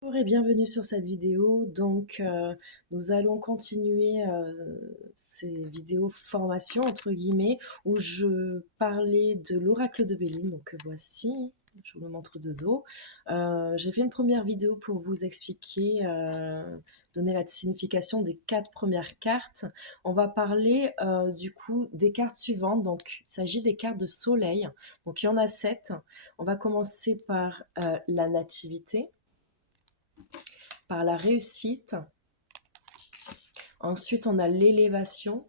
Bonjour et bienvenue sur cette vidéo. Nous allons continuer ces vidéos formation entre guillemets où je parlais de l'oracle de Béline. Donc voici, je vous le montre de dos. J'ai fait une première vidéo pour vous expliquer, donner la signification des 4 premières cartes. On va parler du coup des cartes suivantes. Donc il s'agit des cartes de soleil. Donc il y en a 7. On va commencer par la nativité, par la réussite. Ensuite, on a l'élévation,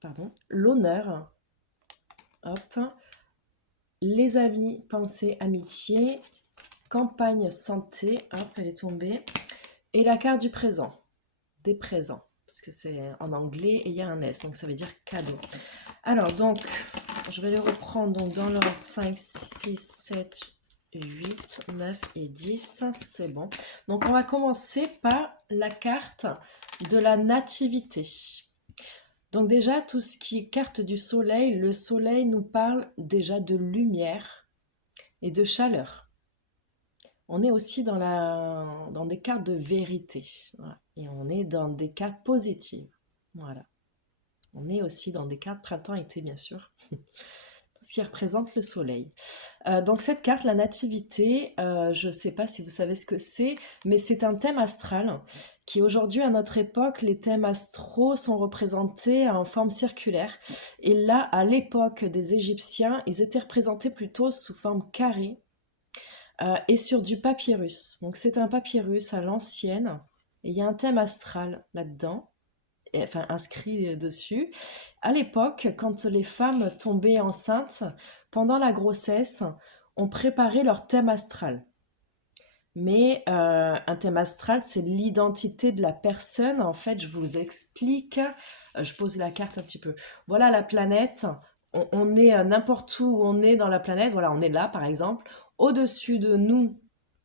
pardon, l'honneur, hop, les amis, pensée, amitié, campagne, santé, hop, elle est tombée, et la carte du présent, des présents, parce que c'est en anglais et il y a un S, donc ça veut dire cadeau. Alors, donc, je vais les reprendre donc, dans l'ordre 5, 6, 7, 8, 9 et 10, c'est bon. Donc, on va commencer par la carte de la nativité. Donc déjà, tout ce qui est carte du soleil, le soleil nous parle déjà de lumière et de chaleur. On est aussi dans des cartes de vérité. Voilà. Et on est dans des cartes positives. Voilà. On est aussi dans des cartes printemps-été, bien sûr. Tout ce qui représente le soleil. Donc cette carte, la nativité, je ne sais pas si vous savez ce que c'est, mais c'est un thème astral qui aujourd'hui, à notre époque, les thèmes astraux sont représentés en forme circulaire. Et là, à l'époque des Égyptiens, ils étaient représentés plutôt sous forme carrée et sur du papyrus. Donc c'est un papyrus à l'ancienne, et il y a un thème astral là-dedans, enfin inscrit dessus. À l'époque, quand les femmes tombaient enceintes, pendant la grossesse, on préparait leur thème astral. Mais un thème astral, c'est l'identité de la personne. En fait, je vous explique. Je pose la carte un petit peu. Voilà la planète. On est n'importe où on est dans la planète. Voilà, on est là, par exemple. Au-dessus de nous,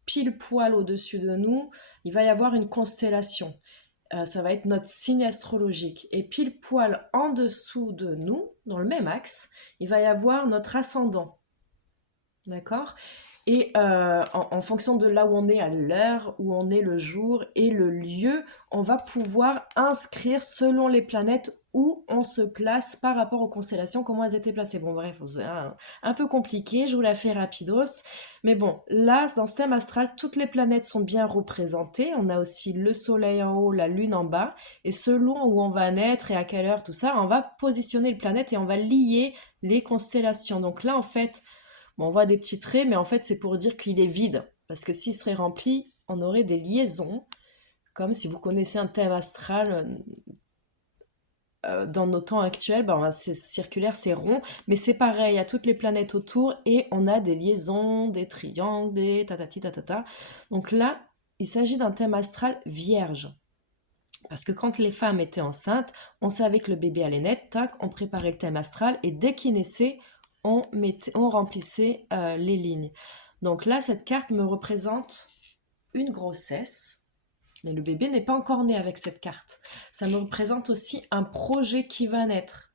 pile poil au-dessus de nous, il va y avoir une constellation. Ça va être notre signe astrologique. Et pile poil en dessous de nous, dans le même axe, il va y avoir notre ascendant. D'accord? Et en fonction de là où on est, à l'heure où on est, le jour et le lieu, on va pouvoir inscrire selon les planètes où on se place par rapport aux constellations, comment elles étaient placées. Bon bref, c'est un peu compliqué, je vous la fais rapidos. Mais bon, là, dans ce thème astral, toutes les planètes sont bien représentées. On a aussi le soleil en haut, la lune en bas. Et selon où on va naître et à quelle heure, tout ça, on va positionner le planète et on va lier les constellations. Donc là, en fait, bon, on voit des petits traits, mais en fait, c'est pour dire qu'il est vide. Parce que s'il serait rempli, on aurait des liaisons. Comme si vous connaissez un thème astral dans nos temps actuels, ben, c'est circulaire, c'est rond, mais c'est pareil à toutes les planètes autour et on a des liaisons, des triangles, des tatati tatata. Donc là, il s'agit d'un thème astral vierge. Parce que quand les femmes étaient enceintes, on savait que le bébé allait naître, tac, on préparait le thème astral et dès qu'il naissait, on remplissait les lignes. Donc là, cette carte me représente une grossesse, mais le bébé n'est pas encore né avec cette carte. Ça me représente aussi un projet qui va naître.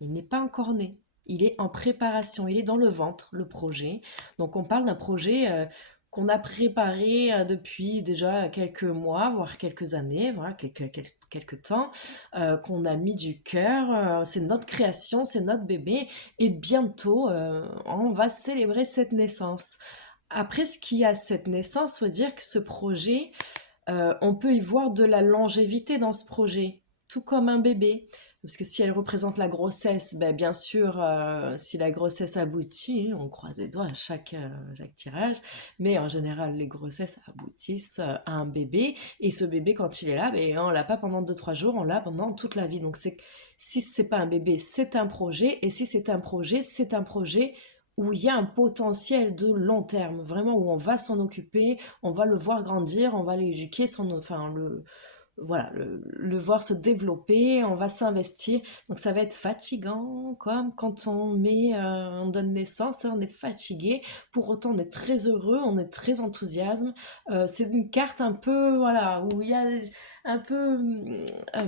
Il n'est pas encore né. Il est en préparation, il est dans le ventre, le projet. Donc on parle d'un projet qu'on a préparé depuis déjà quelques mois, voire quelques années, voilà, quelques temps, qu'on a mis du cœur. C'est notre création, c'est notre bébé. Et bientôt, on va célébrer cette naissance. Après, ce qu'il y a cette naissance, faut dire que ce projet, on peut y voir de la longévité dans ce projet, tout comme un bébé. Parce que si elle représente la grossesse, ben bien sûr, si la grossesse aboutit, on croise les doigts à chaque tirage, mais en général, les grossesses aboutissent à un bébé, et ce bébé, quand il est là, ben, on l'a pas pendant 2-3 jours, on l'a pendant toute la vie. Donc si c'est pas un bébé, c'est un projet, et si c'est un projet, c'est un projet où il y a un potentiel de long terme, vraiment où on va s'en occuper, on va le voir grandir, on va l'éduquer, enfin voilà, le voir se développer, on va s'investir. Donc ça va être fatigant, comme quand on donne naissance, hein, on est fatigué. Pour autant, on est très heureux, on est très enthousiasme. C'est une carte un peu, voilà, où il y a un peu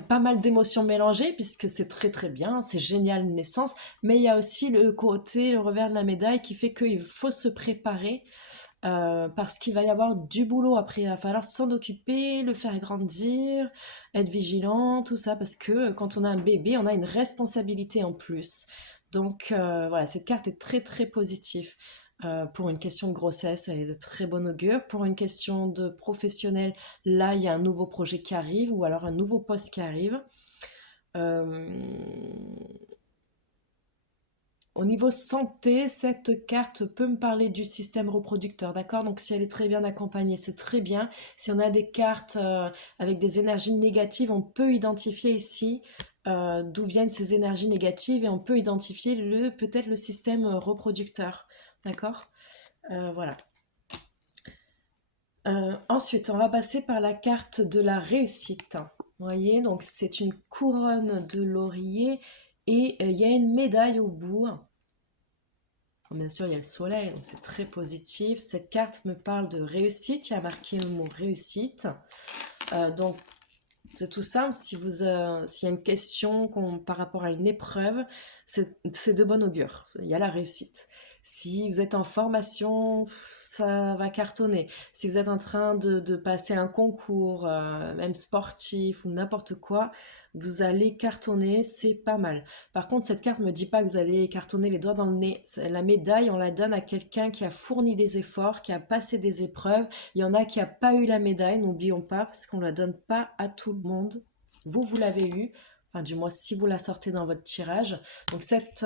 pas mal d'émotions mélangées, puisque c'est très très bien, c'est génial une naissance, mais il y a aussi le côté, le revers de la médaille qui fait qu'il faut se préparer parce qu'il va y avoir du boulot après, il va falloir s'en occuper, le faire grandir, être vigilant, tout ça, parce que quand on a un bébé, on a une responsabilité en plus. Donc voilà, cette carte est très très positive. Pour une question de grossesse, elle est de très bon augure. Pour une question de professionnel, là, il y a un nouveau projet qui arrive ou alors un nouveau poste qui arrive. Euh, Au niveau santé, cette carte peut me parler du système reproducteur, d'accord? Donc si elle est très bien accompagnée, c'est très bien. Si on a des cartes avec des énergies négatives, on peut identifier ici d'où viennent ces énergies négatives et on peut identifier peut-être le système reproducteur, d'accord? Voilà. Ensuite, on va passer par la carte de la réussite. Vous voyez, donc c'est une couronne de laurier et il y a une médaille au bout. Bien sûr, il y a le soleil, donc c'est très positif. Cette carte me parle de réussite, il y a marqué le mot réussite. Donc, c'est tout simple, si s'il y a une question par rapport à une épreuve, c'est de bon augure. Il y a la réussite. Si vous êtes en formation, ça va cartonner. Si vous êtes en train de passer un concours, même sportif ou n'importe quoi, vous allez cartonner, c'est pas mal. Par contre, cette carte me dit pas que vous allez cartonner les doigts dans le nez. La médaille, on la donne à quelqu'un qui a fourni des efforts, qui a passé des épreuves. Il y en a qui n'ont pas eu la médaille, n'oublions pas, parce qu'on ne la donne pas à tout le monde. Vous l'avez eu, enfin du moins si vous la sortez dans votre tirage. Donc cette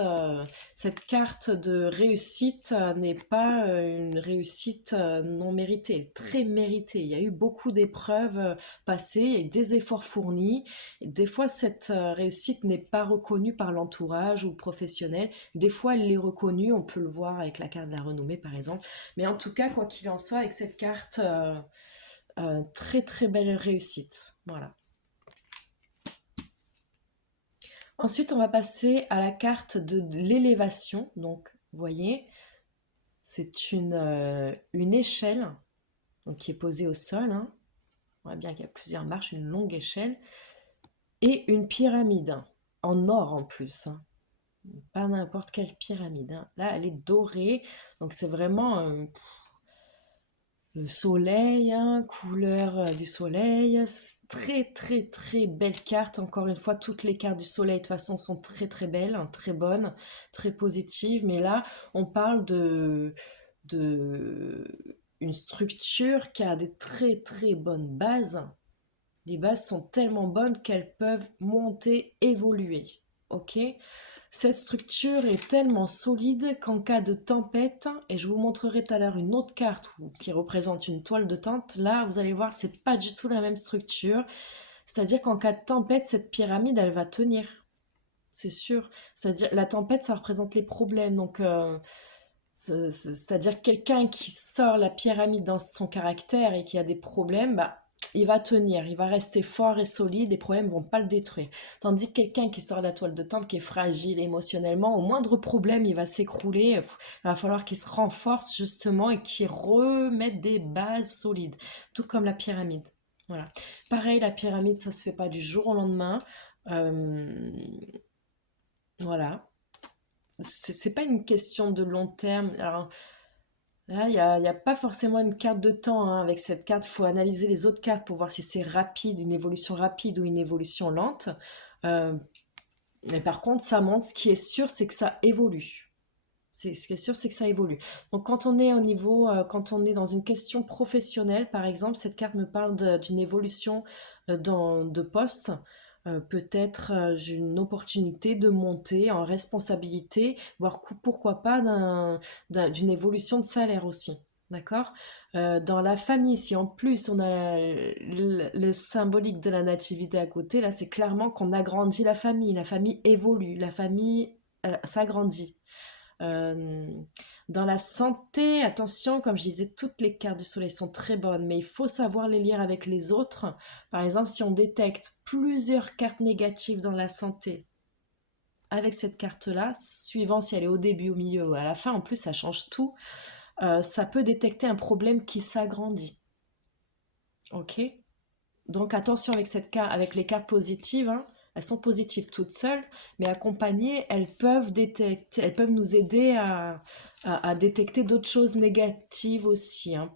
carte de réussite n'est pas une réussite non méritée, elle est très méritée. Il y a eu beaucoup d'épreuves passées, il y a eu des efforts fournis. Et des fois, cette réussite n'est pas reconnue par l'entourage ou professionnel. Des fois, elle l'est reconnue, on peut le voir avec la carte de la renommée par exemple. Mais en tout cas, quoi qu'il en soit, avec cette carte, très très belle réussite. Voilà. Ensuite, on va passer à la carte de l'élévation. Donc, vous voyez, c'est une échelle donc, qui est posée au sol. Hein. On voit bien qu'il y a plusieurs marches, une longue échelle. Et une pyramide, hein, en or en plus. Hein. Pas n'importe quelle pyramide. Hein. Là, elle est dorée. Donc, c'est vraiment le soleil, hein, couleur du soleil. Très, très, très belle carte. Encore une fois, toutes les cartes du soleil, de toute façon, sont très, très belles, hein, très bonnes, très positives. Mais là, on parle de une structure qui a des très, très bonnes bases. Les bases sont tellement bonnes qu'elles peuvent monter, évoluer. Ok? Cette structure est tellement solide qu'en cas de tempête, et je vous montrerai tout à l'heure une autre carte qui représente une toile de tente, là vous allez voir c'est pas du tout la même structure. C'est-à-dire qu'en cas de tempête, cette pyramide elle va tenir. C'est sûr. C'est-à-dire la tempête ça représente les problèmes. Donc c'est-à-dire quelqu'un qui sort la pyramide dans son caractère et qui a des problèmes, bah, il va tenir, il va rester fort et solide, les problèmes ne vont pas le détruire. Tandis que quelqu'un qui sort la toile de tente, qui est fragile émotionnellement, au moindre problème, il va s'écrouler. Il va falloir qu'il se renforce justement et qu'il remette des bases solides, tout comme la pyramide. Voilà. Pareil, la pyramide, ça se fait pas du jour au lendemain. Euh, voilà. C'est pas une question de long terme. Alors, là, il y a pas forcément une carte de temps hein. Avec cette carte, il faut analyser les autres cartes pour voir si c'est rapide, une évolution rapide ou une évolution lente. Euh, mais par contre, ça montre, ce qui est sûr, c'est que ça évolue. Ce qui est sûr, c'est que ça évolue. Donc, quand on est au niveau, quand on est dans une question professionnelle, par exemple, cette carte me parle d'une évolution de poste, peut-être d'une opportunité de monter en responsabilité, voire pourquoi pas d'une évolution de salaire aussi. D'accord? Dans la famille, si en plus on a le symbolique de la nativité à côté, là c'est clairement qu'on agrandit la famille évolue, la famille s'agrandit. Euh, Dans la santé, attention, comme je disais, toutes les cartes du soleil sont très bonnes, mais il faut savoir les lire avec les autres. Par exemple, si on détecte plusieurs cartes négatives dans la santé, avec cette carte-là, suivant si elle est au début, au milieu ou à la fin, en plus ça change tout, ça peut détecter un problème qui s'agrandit. Ok? Donc attention avec avec les cartes positives, hein. Elles sont positives toutes seules, mais accompagnées, elles peuvent nous aider à détecter d'autres choses négatives aussi, hein.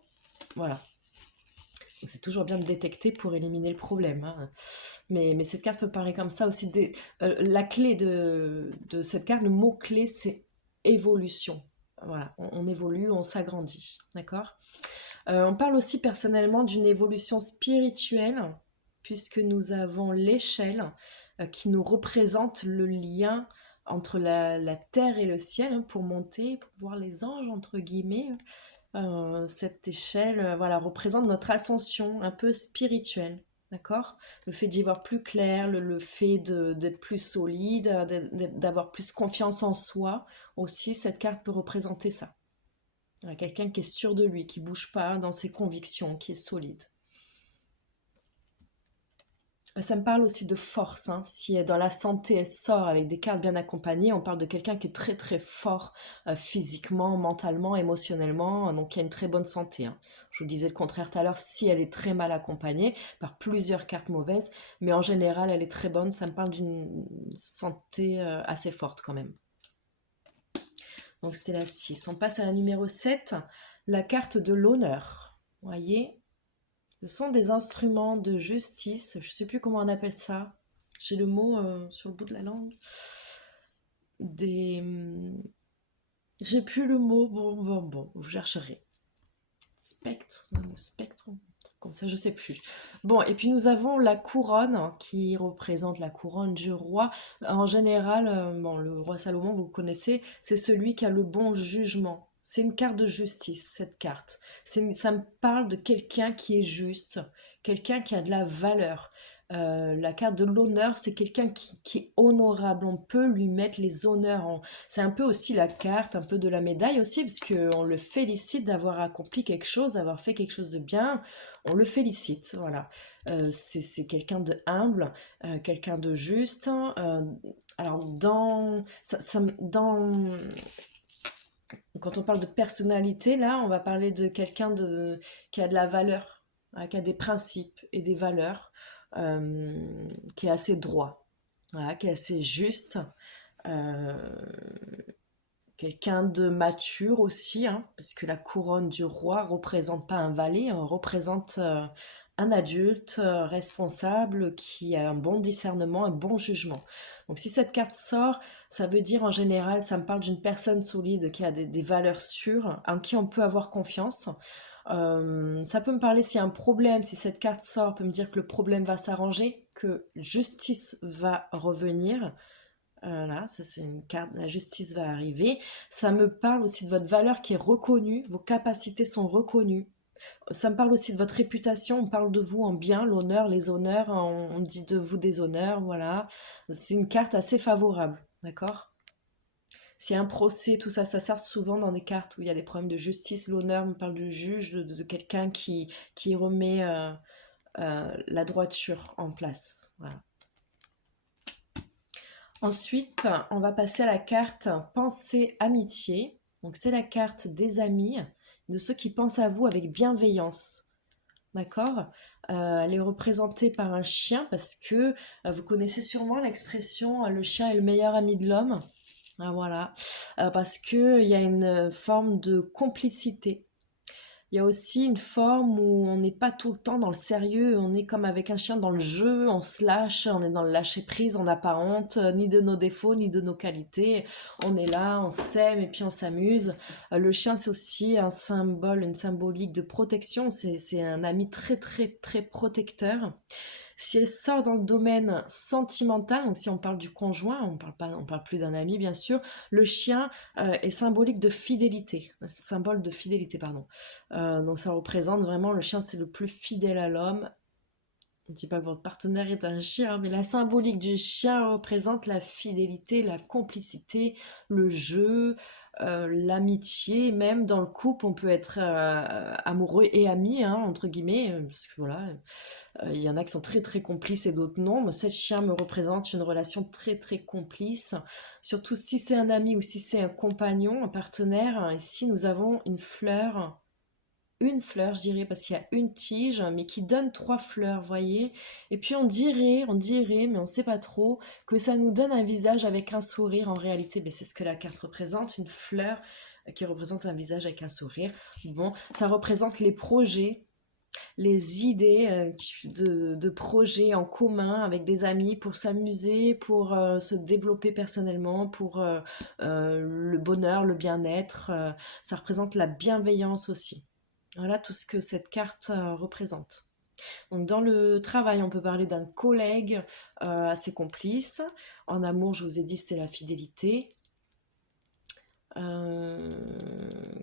Voilà. Donc, c'est toujours bien de détecter pour éliminer le problème, hein. Mais cette carte peut parler comme ça aussi. La clé de cette carte, le mot-clé, c'est évolution. Voilà, on évolue, on s'agrandit. D'accord. On parle aussi personnellement d'une évolution spirituelle, puisque nous avons l'échelle qui nous représente le lien entre la terre et le ciel, hein, pour monter, pour voir les anges, entre guillemets. Cette échelle, voilà, représente notre ascension un peu spirituelle. D'accord. Le fait d'y voir plus clair, le fait d'être plus solide, d'avoir plus confiance en soi, aussi, cette carte peut représenter ça. Quelqu'un qui est sûr de lui, qui bouge pas dans ses convictions, qui est solide. Ça me parle aussi de force, hein. Si dans la santé elle sort avec des cartes bien accompagnées, on parle de quelqu'un qui est très très fort physiquement, mentalement, émotionnellement, donc qui a une très bonne santé, hein. Je vous disais le contraire tout à l'heure, si elle est très mal accompagnée par plusieurs cartes mauvaises, mais en général elle est très bonne, ça me parle d'une santé assez forte quand même. Donc c'était la 6. On passe à la numéro 7, la carte de l'honneur. Vous voyez, ce sont des instruments de justice, je ne sais plus comment on appelle ça. J'ai le mot sur le bout de la langue. Des... J'ai plus le mot, bon, vous chercherez. Spectre, comme ça, je sais plus. Bon, et puis nous avons la couronne qui représente la couronne du roi. En général, bon, le roi Salomon, vous le connaissez, c'est celui qui a le bon jugement. C'est une carte de justice, cette carte. Ça me parle de quelqu'un qui est juste, quelqu'un qui a de la valeur. La carte de l'honneur, c'est quelqu'un qui est honorable. On peut lui mettre les honneurs. C'est un peu aussi la carte, un peu de la médaille aussi, parce qu'on le félicite d'avoir accompli quelque chose, d'avoir fait quelque chose de bien. On le félicite, voilà. C'est quelqu'un de humble, quelqu'un de juste. Alors, quand on parle de personnalité, là, on va parler de quelqu'un qui a de la valeur, hein, qui a des principes et des valeurs, qui est assez droit, voilà, qui est assez juste, euh, quelqu'un de mature aussi, hein, parce que la couronne du roi représente pas un valet, représente un adulte responsable qui a un bon discernement, un bon jugement. Donc si cette carte sort, ça veut dire en général, ça me parle d'une personne solide qui a des valeurs sûres, en qui on peut avoir confiance. Ça peut me parler s'il y a un problème, si cette carte sort, peut me dire que le problème va s'arranger, que justice va revenir. Là, ça c'est une carte, la justice va arriver. Ça me parle aussi de votre valeur qui est reconnue, vos capacités sont reconnues. Ça me parle aussi de votre réputation, on parle de vous en bien, l'honneur, les honneurs, on dit de vous des honneurs, voilà. C'est une carte assez favorable, d'accord? S'il y a un procès, tout ça, ça sert souvent dans des cartes où il y a des problèmes de justice. L'honneur me parle du juge, de quelqu'un qui remet la droiture en place, voilà. Ensuite, on va passer à la carte pensée amitié. Donc c'est la carte des amis, de ceux qui pensent à vous avec bienveillance. D'accord. Elle est représentée par un chien parce que vous connaissez sûrement l'expression le chien est le meilleur ami de l'homme. Ah, voilà. Parce qu'il y a une forme de complicité. Il y a aussi une forme où on n'est pas tout le temps dans le sérieux, on est comme avec un chien dans le jeu, on se lâche, on est dans le lâcher prise, on n'a pas honte, ni de nos défauts, ni de nos qualités. On est là, on s'aime et puis on s'amuse. Le chien, c'est aussi un symbole, une symbolique de protection, c'est un ami très très très protecteur. Si elle sort dans le domaine sentimental, donc si on parle du conjoint, on parle plus d'un ami bien sûr, le chien est symbolique de fidélité, symbole de fidélité, pardon. Donc ça représente vraiment, le chien c'est le plus fidèle à l'homme. On ne dit pas que votre partenaire est un chien, mais la symbolique du chien représente la fidélité, la complicité, le jeu, l'amitié. Même dans le couple, on peut être amoureux et ami, hein, entre guillemets, parce que voilà, il y en a qui sont très très complices et d'autres non. Moi, cette chien me représente une relation très très complice, surtout si c'est un ami ou si c'est un compagnon, un partenaire. Ici, nous avons une fleur une fleur, je dirais, parce qu'il y a une tige, mais qui donne 3 fleurs, voyez. Et puis on dirait, mais on ne sait pas trop, que ça nous donne un visage avec un sourire. En réalité, mais c'est ce que la carte représente, une fleur qui représente un visage avec un sourire. Bon, ça représente les projets, les idées de projets en commun avec des amis pour s'amuser, pour se développer personnellement, pour le bonheur, le bien-être. Ça représente la bienveillance aussi. Voilà tout ce que cette carte représente. Donc dans le travail, on peut parler d'un collègue assez complice. En amour, je vous ai dit, c'était la fidélité. Euh,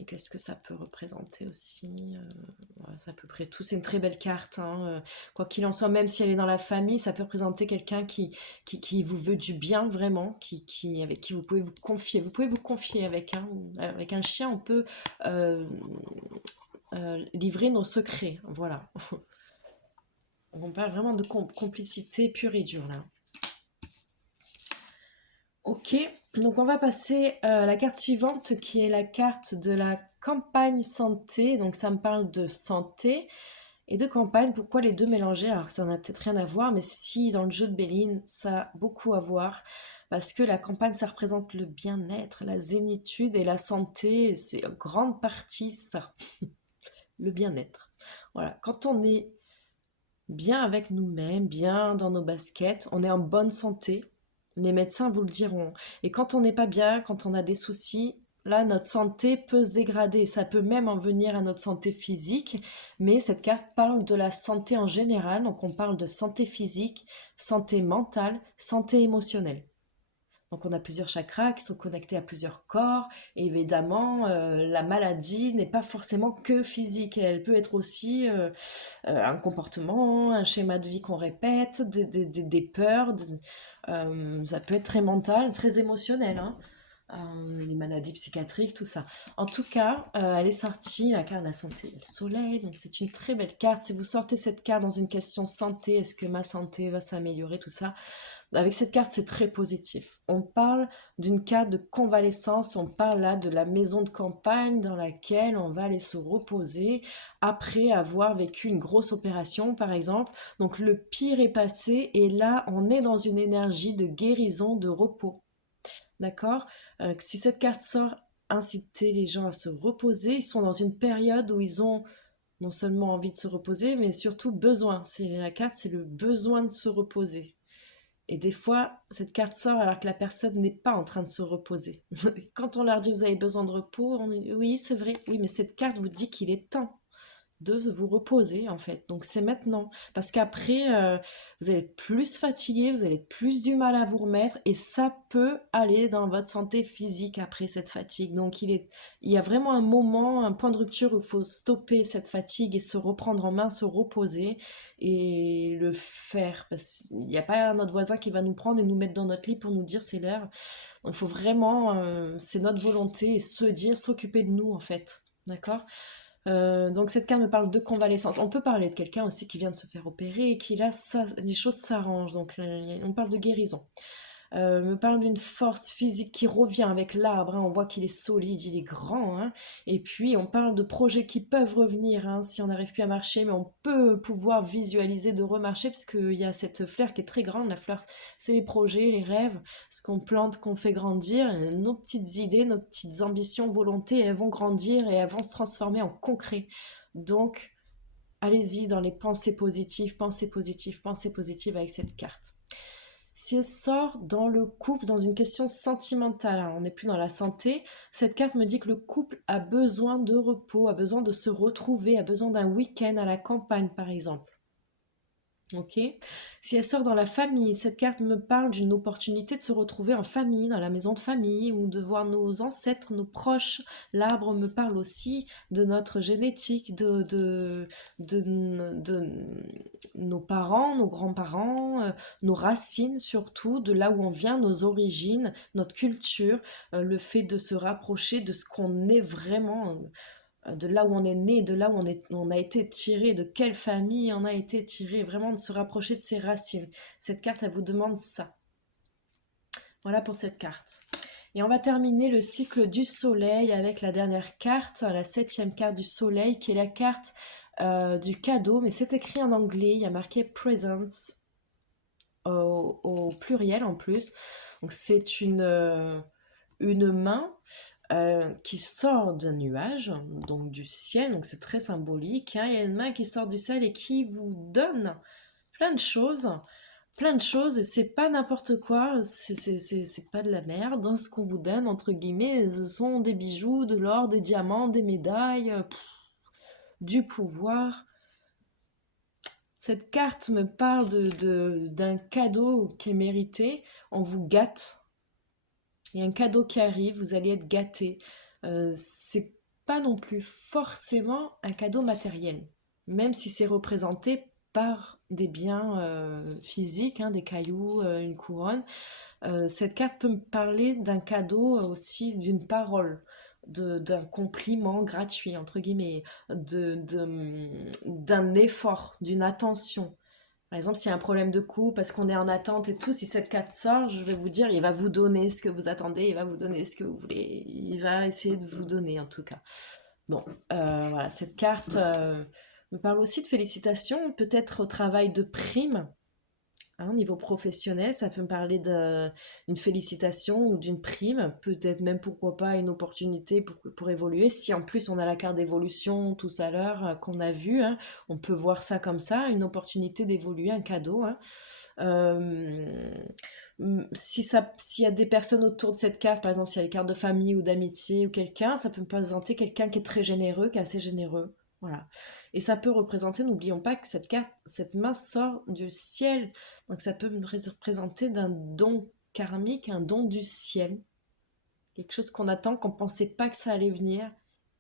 Qu'est-ce que ça peut représenter aussi ouais, c'est à peu près tout. C'est une très belle carte, hein. Quoi qu'il en soit, même si elle est dans la famille, ça peut représenter quelqu'un qui vous veut du bien vraiment, avec qui vous pouvez vous confier. Vous pouvez vous confier avec un chien, on peut euh, livrer nos secrets. Voilà. On parle vraiment de complicité pure et dure là. Ok, donc on va passer à la carte suivante qui est la carte de la campagne santé. Donc ça me parle de santé et de campagne. Pourquoi les deux mélangés? Alors ça n'a peut-être rien à voir, mais si dans le jeu de Béline, ça a beaucoup à voir. Parce que la campagne, ça représente le bien-être, la zénitude et la santé, c'est en grande partie ça, le bien-être. Voilà, quand on est bien avec nous-mêmes, bien dans nos baskets, on est en bonne santé. Les médecins vous le diront. Et quand on n'est pas bien, quand on a des soucis, là, notre santé peut se dégrader. Ça peut même en venir à notre santé physique. Mais cette carte parle de la santé en général. Donc on parle de santé physique, santé mentale, santé émotionnelle. Donc on a plusieurs chakras qui sont connectés à plusieurs corps. Et évidemment, la maladie n'est pas forcément que physique. Elle peut être aussi un comportement, un schéma de vie qu'on répète, des peurs. Ça peut être très mental, très émotionnel, hein. Les maladies psychiatriques, tout ça. En tout cas, elle est sortie, la carte de la santé et le soleil. Donc c'est une très belle carte. Si vous sortez cette carte dans une question santé, est-ce que ma santé va s'améliorer, tout ça, avec cette carte, c'est très positif. On parle d'une carte de convalescence, on parle là de la maison de campagne dans laquelle on va aller se reposer après avoir vécu une grosse opération, par exemple. Donc le pire est passé et là, on est dans une énergie de guérison, de repos. D'accord? Si cette carte sort, inciter les gens à se reposer, ils sont dans une période où ils ont non seulement envie de se reposer, mais surtout besoin. C'est la carte, c'est le besoin de se reposer. Et des fois, cette carte sort alors que la personne n'est pas en train de se reposer. Quand on leur dit vous avez besoin de repos, on dit oui, c'est vrai, oui, mais cette carte vous dit qu'il est temps de vous reposer en fait. Donc c'est maintenant. Parce qu'après, vous allez être plus fatigué, vous allez être plus du mal à vous remettre et ça peut aller dans votre santé physique après cette fatigue. Donc il y a vraiment un moment, un point de rupture où il faut stopper cette fatigue et se reprendre en main, se reposer et le faire. Parce qu'il n'y a pas notre voisin qui va nous prendre et nous mettre dans notre lit pour nous dire c'est l'heure. Donc il faut vraiment, c'est notre volonté et se dire, s'occuper de nous en fait. D'accord? Donc cette carte me parle de convalescence. On peut parler de quelqu'un aussi qui vient de se faire opérer et qui là, ça, les choses s'arrangent. Donc on parle de guérison. Me parle d'une force physique qui revient avec l'arbre, hein. On voit qu'il est solide, il est grand, hein. Et puis on parle de projets qui peuvent revenir, hein, si on n'arrive plus à marcher, mais on peut pouvoir visualiser de remarcher parce qu'il y a cette fleur qui est très grande. La fleur, c'est les projets, les rêves, ce qu'on plante, qu'on fait grandir. Et nos petites idées, nos petites ambitions, volontés, elles vont grandir et elles vont se transformer en concret. Donc allez-y dans les pensées positives, pensées positives, pensées positives avec cette carte. Si elle sort dans le couple, dans une question sentimentale, hein, on n'est plus dans la santé, cette carte me dit que le couple a besoin de repos, a besoin de se retrouver, a besoin d'un week-end à la campagne par exemple. Ok. Si elle sort dans la famille, cette carte me parle d'une opportunité de se retrouver en famille, dans la maison de famille, ou de voir nos ancêtres, nos proches. L'arbre me parle aussi de notre génétique, de nos parents, nos grands-parents, nos racines surtout, de là où on vient, nos origines, notre culture, le fait de se rapprocher de ce qu'on est vraiment, de là où on est né, de là où on a été tiré, de quelle famille on a été tiré, vraiment de se rapprocher de ses racines. Cette carte, elle vous demande ça. Voilà pour cette carte. Et on va terminer le cycle du soleil avec la dernière carte, la 7e carte du soleil, qui est la carte du cadeau, mais c'est écrit en anglais, il y a marqué presents au pluriel en plus. Donc c'est une main qui sort d'un nuage, donc du ciel, donc c'est très symbolique, hein. Il y a une main qui sort du ciel et qui vous donne plein de choses, et c'est pas n'importe quoi, c'est pas de la merde, hein, ce qu'on vous donne, entre guillemets, ce sont des bijoux, de l'or, des diamants, des médailles, du pouvoir. Cette carte me parle d'un cadeau qui est mérité, on vous gâte, il y a un cadeau qui arrive, vous allez être gâté. C'est pas non plus forcément un cadeau matériel, même si c'est représenté par des biens physiques, hein, des cailloux, une couronne. Cette carte peut me parler d'un cadeau aussi, d'une parole, d'un compliment gratuit, entre guillemets, d'un effort, d'une attention. Par exemple, s'il y a un problème de couple, parce qu'on est en attente et tout, si cette carte sort, je vais vous dire, il va vous donner ce que vous attendez, il va vous donner ce que vous voulez, il va essayer de vous donner en tout cas. Bon, voilà, cette carte me parle aussi de félicitations, peut-être au travail de prime, hein, au niveau professionnel, ça peut me parler d'une félicitation ou d'une prime, peut-être même pourquoi pas une opportunité pour évoluer. Si en plus on a la carte d'évolution tout à l'heure qu'on a vue, hein, on peut voir ça comme ça, une opportunité d'évoluer, un cadeau, hein. Euh, s'il y a des personnes autour de cette carte, par exemple s'il y a les cartes de famille ou d'amitié ou quelqu'un, ça peut me présenter quelqu'un qui est très généreux, qui est assez généreux. Voilà. Et ça peut représenter, n'oublions pas que cette carte, cette main sort du ciel. Donc ça peut me représenter d'un don karmique, un don du ciel. Quelque chose qu'on attend, qu'on ne pensait pas que ça allait venir.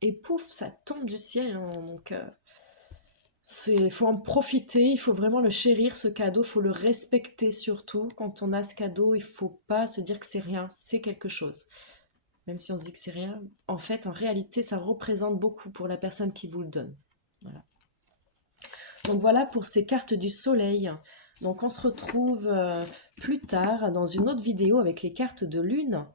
Et pouf, ça tombe du ciel, hein. Donc il faut en profiter, il faut vraiment le chérir ce cadeau, il faut le respecter surtout. Quand on a ce cadeau, il ne faut pas se dire que c'est rien, c'est quelque chose. Même si on se dit que c'est rien, en fait, en réalité, ça représente beaucoup pour la personne qui vous le donne. Voilà. Donc voilà pour ces cartes du soleil. Donc on se retrouve plus tard dans une autre vidéo avec les cartes de lune.